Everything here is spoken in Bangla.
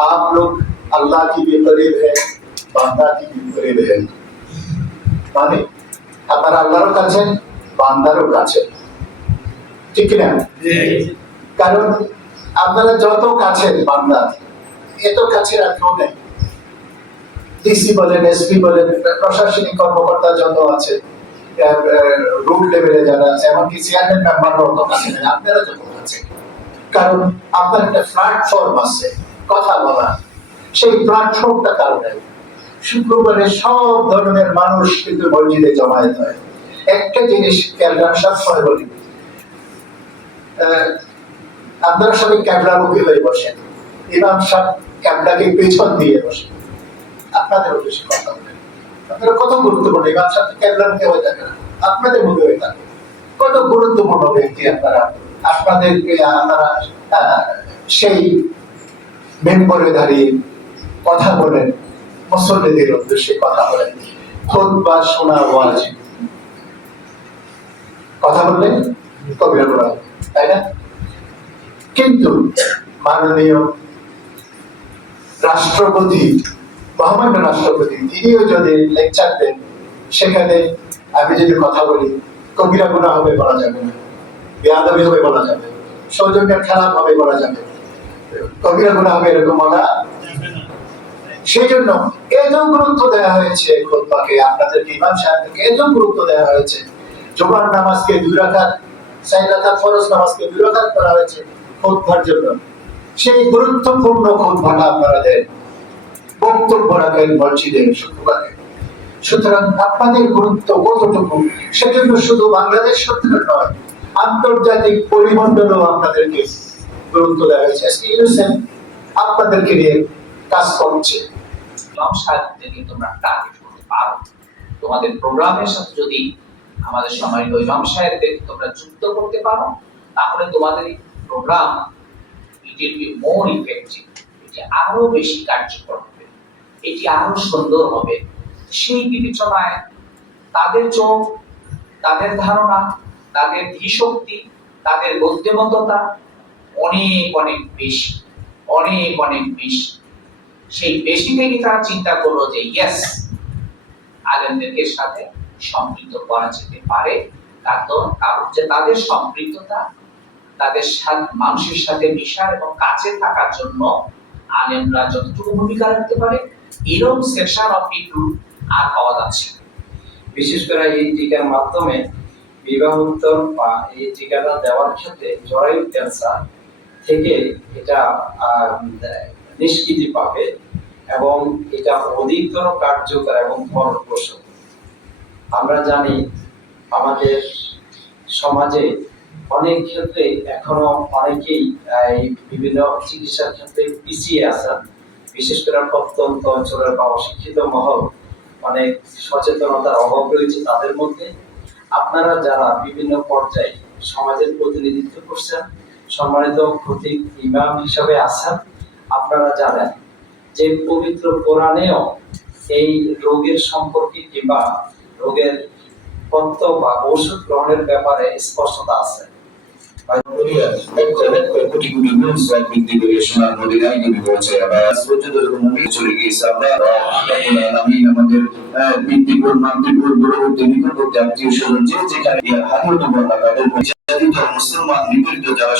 आप लोग अल्लाह की भी करीब है बांदा की भी करीब है মানে আপনারা আল্লাহরও কাছে বান্দারও কাছে ঠিক না কারণ আপনারা যত কাছে বান্দা এত কাছে আর কেউ নেই ডিসি বলেন এসপি বলেন প্রশাসনিক কর্মকর্তা যত আছে রুট লেভেলে যারা আছে এমনকি চেয়ারম্যান মেম্বারও অত কাছে নেই আপনারা যত কাছে কারণ আপনার একটা প্ল্যাটফর্ম আছে কথা বলার সেই প্ল্যাটফর্মটা কারণে শুক্রবারে সব ধরনের মানুষ কিন্তু মসজিদে জমায়েত হয়। একটা জিনিস রাখা সবসময় বলি। আপনারা সবাই ক্যাবলামুখী হয়ে বসেন। ইমাম সাহেব ক্যাবলাকে পেছন দিয়ে বসেন। আপনাদের উদ্দেশ্যে কথা বলেন আপনারা কত গুরুত্বপূর্ণ? ইমাম সাহেব ক্যাবলামুখী হয়ে থাকে না। আপনাদের মুখে হয়ে থাকে। কত গুরুত্বপূর্ণ ব্যক্তি আপনারা? আপনাদেরকে, আপনারা সেই মেম্বরে দাঁড়িয়ে কথা বলেন, মুসল্লিদের উদ্দেশ্যে কথা বলেন। খোদ বা শোনা ওয়াজ কথা বললেন কবিরা তাই না? কিন্তু মাননীয় রাষ্ট্রপতি, মহামান্য রাষ্ট্রপতি, তিনিও যদি লেকচার দেন, সেখানে আমি যদি কথা বলি, কবিরা গুণা হবে বলা যাবে না, বেয়াদবি হবে বলা যাবে, সৌজন্যের খারাপ হবে বলা যাবে সেই গুরুত্বপূর্ণ আপনারা দেন। বক্তব্য রাখেন মসজিদে, শুক্রবারে। সুতরাং আপনাদের গুরুত্ব কতটুকু? সেজন্য শুধু বাংলাদেশ সরকার নয়, আন্তর্জাতিক পরিমণ্ডলও আপনাদেরকে গুরুত্ব দেওয়া আজকে ইউসেন আপনাদেরকে নিয়ে কাজ করছে। ইমাম সাহেবদেরকে তোমরা টার্গেট করতে পারো। তোমাদের প্রোগ্রামের সাথে যদি আমাদের তোমরা যুক্ত করতে পারো। তাহলে তোমাদের program it will be more effective এটি আরও বেশি কার্যকর হবে। এটি আরও সুন্দর হবে। সেই বিবেচনায় তাদের চোখ, তাদের ধারণা, তাদের ধীশক্তি তাদের বুদ্ধিমত্তা অনেক অনেক বেশি, অনেক অনেক বেশি। সেই বেশি থেকে তারা চিন্তা করল যে ইয়েস আলেমদেরকে সাথে সম্পৃক্ত করা যেতে পারে। কারণ কারণ যে তাদের সম্পৃক্ততা, তাদের মানুষের সাথে মিশার এবং কাছে থাকার জন্য আলেমরা যতটুকু ভূমিকা রাখতে পারে এরকম সেকশন অফ পিপুল আর পাওয়া যাচ্ছে বিশেষ করে এই টিকার মাধ্যমে বিবাহোত্তর বা এই টিকাটা দেওয়ার ক্ষেত্রে জরায়ু ক্যান্সার থেকে এটা নিষ্কৃতি পাবে এবং এটা অধিকতর কার্যকর এবং ফলপ্রসূ। আমরা জানি আমাদের সমাজে অনেক ক্ষেত্রে এখনও অনেকেই বিভিন্ন চিকিৎসার ক্ষেত্রে পিছিয়ে আছেন। বিশেষ করে প্রত্যন্ত অঞ্চলের বা অশিক্ষিত মহল, অনেক সচেতনতার অভাব রয়েছে তাদের মধ্যে। আপনারা যারা বিভিন্ন পর্যায়ে সমাজের প্রতিনিধিত্ব করছেন সম্মানিত খতিব ইমাম হিসাবে আছেন আপনারা জানেন যে পবিত্র কোরআনেও এই রোগের সম্পর্কে কিংবা রোগের তত্ত্ব বা ঔষধ গ্রহণের ব্যাপারে স্পষ্টতা আছে চলে যেখানে মুসলমান যারা